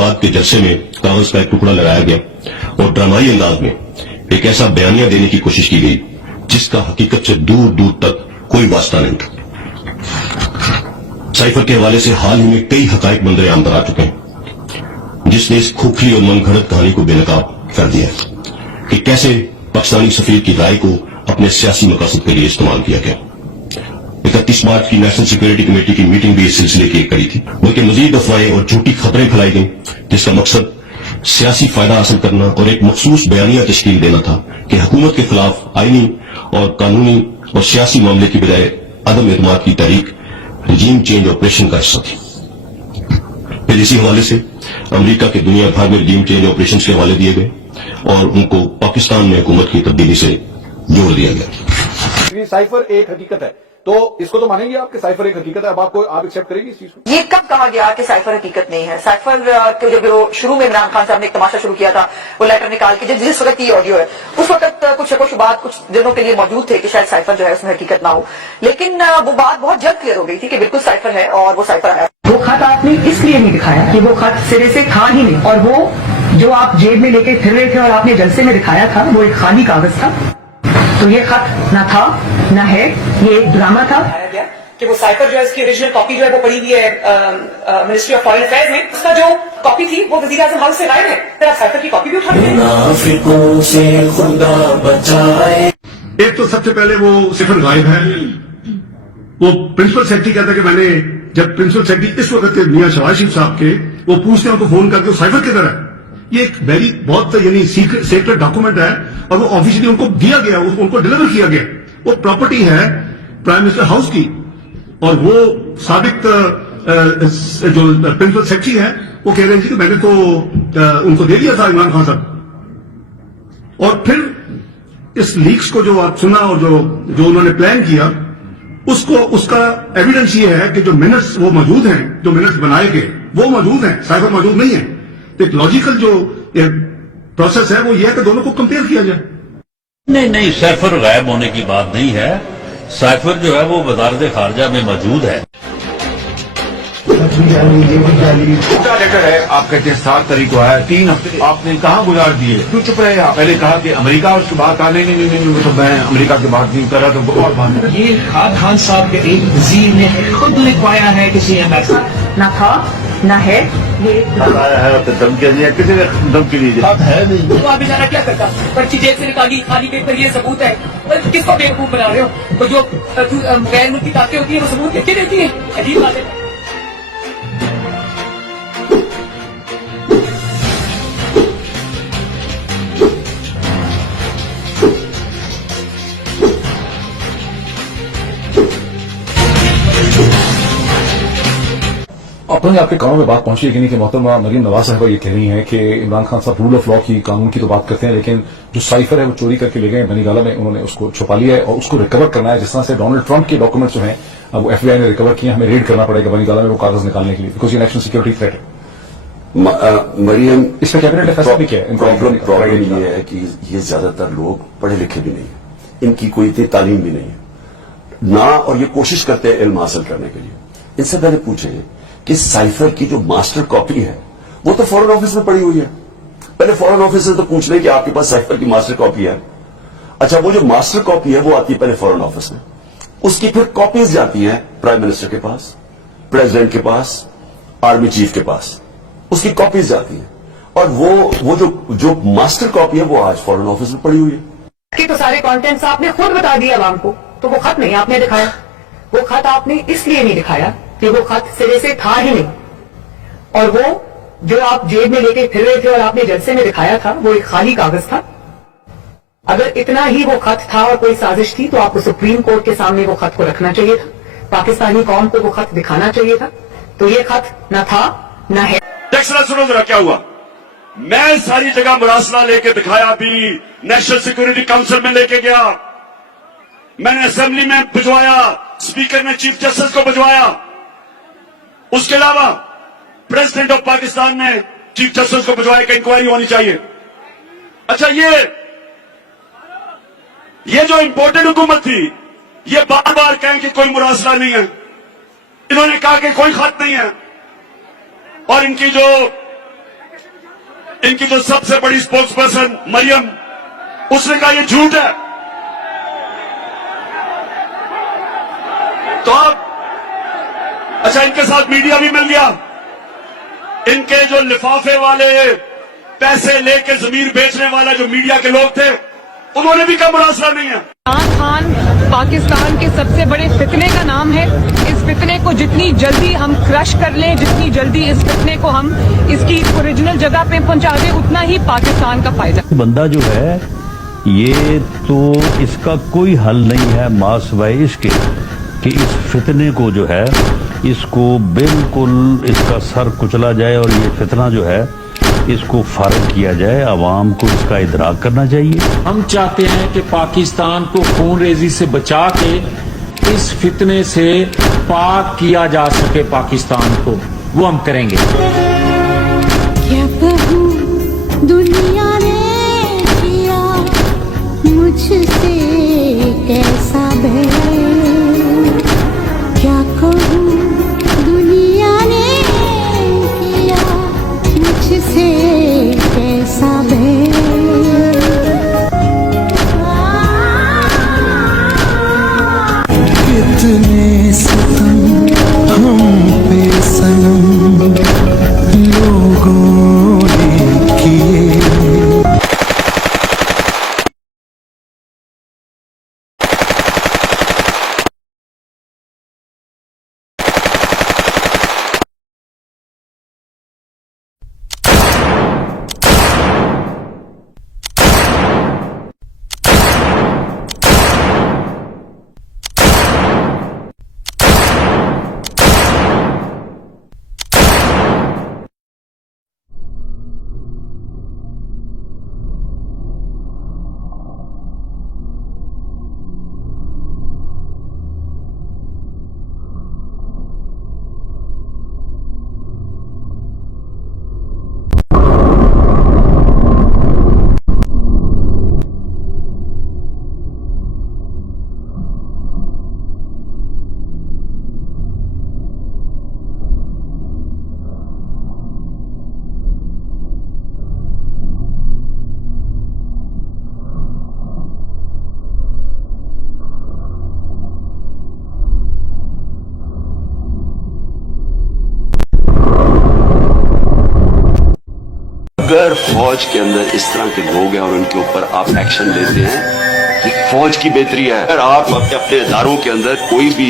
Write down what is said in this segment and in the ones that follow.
आबाद के जलसे में कागज का एक टुकड़ा लगाया गया और ड्रामाई अंदाज में एक ऐसा बयानिया देने की कोशिश की गई जिसका हकीकत से दूर दूर तक कोई वास्ता नहीं था। साइफर के हवाले से हाल ही में कई हकाइक मंजर आम पर आ चुके हैं जिसने इस खोखली और मनगढ़ंत कहानी को बेनकाब कर दिया कि कैसे पाकिस्तानी सफीर की राय को अपने सियासी मकसद के लिए इस्तेमाल किया गया। 31 मार्च की नेशनल सिक्योरिटी कमेटी की मीटिंग भी इस सिलसिले की एक कड़ी थी, बल्कि मजीद अफवाहें और झूठी खबरें फैलाई गई जिसका मकसद सियासी फायदा हासिल करना और एक मखसूस बयानिया तश्कील देना था कि हुकूमत के खिलाफ आईनी और कानूनी और सियासी मामले की बजाय अदम एतमाद की तहरीक रजीम चेंज ऑपरेशन का हिस्सा थी। फिर इसी हवाले से अमेरिका के दुनिया भर में रजीम चेंज ऑपरेशन के हवाले दिए गए और उनको पाकिस्तान में हुकूमत की तब्दीली से जोड़ दिया गया। साइफर एक हकीकत है, तो इसको तो मानेंगे आप कि साइफर एक हकीकत है? अब आप एक्सेप्ट करेंगे इस चीज को? ये कब कहा गया कि साइफर हकीकत नहीं है? साइफर के जब शुरू में इमरान खान साहब ने एक तमाशा शुरू किया था, वो लेटर निकाल के जिस वक्त ये ऑडियो है उस वक्त कुछ बात कुछ दिनों के लिए मौजूद थे कि शायद साइफर जो है उसमें हकीकत ना हो, लेकिन वो बात बहुत जल्द क्लियर हो गई थी कि बिल्कुल साइफर है और वो साइफर है। वो खत आपने इसलिए नहीं दिखाया कि वो खत सिरे से था ही नहीं, और वो जो आप जेब में लेके फिर रहे थे और आपने जलसे में दिखाया था वो एक खाली कागज था। तो ये खत न था न है, ये एक ड्रामा था कि वो साइफर जो है इसकी ओरिजिनल कॉपी जो है वो पड़ी हुई है मिनिस्ट्री ऑफ फॉरेन अफेयर्स में। उसका जो कॉपी थी वो वजीर आजम हाउस से गायब है, फिर आप साइफर की कॉपी भी उठा लेते हैं। एक तो सबसे पहले वो सिफर गायब है। वो प्रिंसिपल सेक्रेटरी कहता है कि मैंने जब प्रिंसिपल सेक्रेटरी इस वक्त के मियां शहबाज शरीफ साहब के वो पूछते हैं उनको फोन करके साइफर किधर है, ये एक वेरी बहुत यानी सीक्रेट डॉक्यूमेंट है और वो ऑफिशियली उनको दिया गया, उनको डिलीवर किया गया। वो प्रॉपर्टी है प्राइम मिनिस्टर हाउस की और वो साबिक जो प्रिंसिपल सेक्रेटरी है वो कह रहे हैं कि मैंने तो उनको दे दिया था इमरान खान साहब। और फिर इस लीक्स को जो आप सुना और जो उन्होंने प्लान किया उसका एविडेंस ये है कि जो मिनट्स वो मौजूद हैं, जो मिनट्स बनाए गए वो मौजूद हैं, साइफर मौजूद नहीं है। तो एक लॉजिकल जो प्रोसेस है वो ये है कि दोनों को कंपेयर किया जाए। नहीं, साइफर गायब होने की बात नहीं है। साइफर जो है वो वजारत खारजा में मौजूद है। छोटा लेटर है, आप कहते हैं 7 तारीख को आया, 3 हफ्ते आपने कहाँ गुजार दिए? क्यों चुप रहे? आप पहले कहा कि अमेरिका, उसके बाद कहा नहीं तो मैं अमेरिका की बात नहीं कर रहा, तो और बात। ये खान साहब के एक वजीर ने खुद लिखवाया है किसी एम्बेसडर, न था न है, ये धमकी दिया, किसी ने धमकी दी है नहीं। तो आप बेचारा क्या करता? पर्ची जेब से निकाली, खाली पेपर, ये सबूत है। किसको बेवकूफ बना रहे हो? तो जो गैर मुल्की ताकतें होती है वो सबूत लिख के देती है। अजीब बात है। अपने आपके कानों में बात पहुंची है कि नहीं कि मोहतरमा मरीम नवाज साहब ये कह रही हैं कि इमरान खान साहब रूल ऑफ लॉ की, कानून की तो बात करते हैं, लेकिन जो साइफर है वो चोरी करके ले गए बनीगाला में, उन्होंने उसको छुपा लिया है और उसको रिकवर करना है। जिस तरह से डोनाल्ड ट्रंप के डॉक्यूमेंट जो हैं वो FBI ने रिकवर किए, हमें रेड करना पड़ेगा बनीगाला में वो कागज निकालने के लिए, बिकॉज ये नेशनल सिक्योरिटी थ्रेट है। मरियम, इस पर कैबिनेट ने फैसला भी किया है। प्रॉब्लम ये है कि ये ज्यादातर लोग पढ़े लिखे भी नहीं है, इनकी कोई इतनी तालीम भी नहीं है ना, और ये कोशिश करते हैं इल्म हासिल करने के लिए। इनसे पहले पूछे कि साइफर की जो मास्टर कॉपी है वो तो फॉरेन ऑफिस में पड़ी हुई है। पहले फॉरेन ऑफिस से तो पूछ लें कि आपके पास साइफर की मास्टर कॉपी है। अच्छा, वो जो मास्टर कॉपी है वो आती है पहले फॉरेन ऑफिस में, उसकी फिर कॉपीज जाती हैं प्राइम मिनिस्टर के पास, प्रेसिडेंट के पास, आर्मी चीफ के पास, उसकी कॉपीज जाती हैं। और वो जो मास्टर कॉपी है वो आज फॉरेन ऑफिस में पड़ी हुई है। कि तो सारे कंटेंट्स आपने खुद बता दिया आवाम को, तो वो खत नहीं आपने दिखाया। वो खत आपने इसलिए नहीं दिखाया कि वो खत सिरे से था ही नहीं, और वो जो आप जेब में लेके फिर रहे थे और आपने जलसे में दिखाया था वो एक खाली कागज था। अगर इतना ही वो खत था और कोई साजिश थी तो आपको सुप्रीम कोर्ट के सामने वो खत को रखना चाहिए था, पाकिस्तानी कौम को वो खत दिखाना चाहिए था। तो ये खत न था न है। सुनो जरा क्या हुआ। मैं सारी जगह मुरासला लेके दिखाया, भी नेशनल सिक्योरिटी काउंसिल में लेके गया, मैंने असेंबली में भिजवाया, स्पीकर ने चीफ जस्टिस को भिजवाया, उसके अलावा प्रेसिडेंट ऑफ पाकिस्तान ने चीफ जस्टिस को भिजवाया कि इंक्वायरी होनी चाहिए। अच्छा, ये जो इंपोर्टेड हुकूमत थी ये बार बार कहें कि कोई मुरासला नहीं है, इन्होंने कहा कि कोई खत नहीं है, और इनकी जो इनकी जो सबसे बड़ी स्पोक्स पर्सन मरियम, उसने कहा ये झूठ है। तो अब अच्छा, इनके साथ मीडिया भी मिल गया। इनके जो लिफाफे वाले पैसे लेके जमीन बेचने वाला जो मीडिया के लोग थे, उन्होंने भी कहा मुनासरा नहीं है। इमरान खान पाकिस्तान के सबसे बड़े फितने का नाम है। इस फितने को जितनी जल्दी हम क्रश कर लें, जितनी जल्दी इस फितने को हम इसकी ओरिजिनल जगह पे पहुंचा दें, उतना ही पाकिस्तान का फायदा। बंदा जो है ये तो इसका कोई हल नहीं है मां सिवाय इसके कि इस फितने को जो है इसको बिल्कुल इसका सर कुचला जाए और ये फितना जो है इसको फारिग किया जाए। आवाम को इसका इदराक करना चाहिए। हम चाहते हैं कि पाकिस्तान को खून रेजी से बचा के इस फितने से पाक किया जा सके पाकिस्तान को, वो हम करेंगे। क्या कहूँ दुनिया ने किया मुझसे कैसा भेद, क्या कहूँ दुनिया ने किया मुझसे कैसा भेद। कितने सितम हम पे सनम लोगों ने किए। अगर फौज के अंदर इस तरह के लोग हैं और उनके ऊपर आप एक्शन लेते हैं, ये फौज की बेहतरी है। अगर आप अपने इदारों के अंदर कोई भी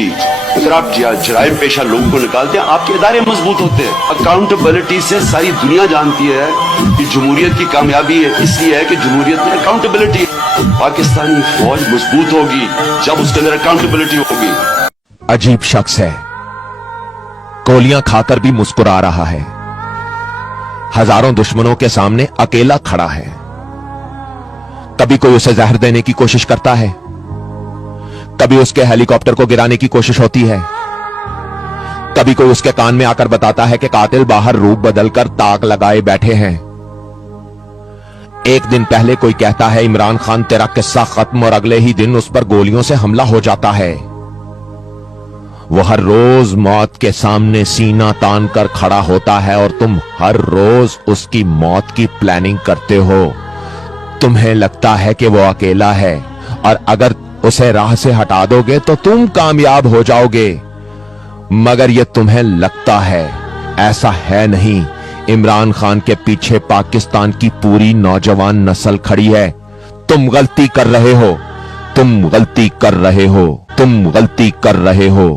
करप्ट या जराइम पेशा लोगों को निकालते हैं, आपके इदारे मजबूत होते हैं। अकाउंटेबिलिटी से सारी दुनिया जानती है कि जमहूरियत की कामयाबी है इसलिए है कि जमहूरियत में अकाउंटेबिलिटी। पाकिस्तानी फौज मजबूत होगी जब उसके अंदर अकाउंटेबिलिटी होगी। अजीब शख्स है, गोलियां खाकर भी मुस्कुरा रहा है, हजारों दुश्मनों के सामने अकेला खड़ा है। कभी कोई उसे जहर देने की कोशिश करता है, कभी उसके हेलीकॉप्टर को गिराने की कोशिश होती है, कभी कोई उसके कान में आकर बताता है कि कातिल बाहर रूप बदलकर ताक लगाए बैठे हैं। एक दिन पहले कोई कहता है इमरान खान तेरा किस्सा खत्म, और अगले ही दिन उस पर गोलियों से हमला हो जाता है। वो हर रोज मौत के सामने सीना तान कर खड़ा होता है और तुम हर रोज उसकी मौत की प्लानिंग करते हो। तुम्हें लगता है कि वो अकेला है और अगर उसे राह से हटा दोगे तो तुम कामयाब हो जाओगे, मगर ये तुम्हें लगता है, ऐसा है नहीं। इमरान खान के पीछे पाकिस्तान की पूरी नौजवान नस्ल खड़ी है। तुम गलती कर रहे हो, तुम गलती कर रहे हो, तुम गलती कर रहे हो।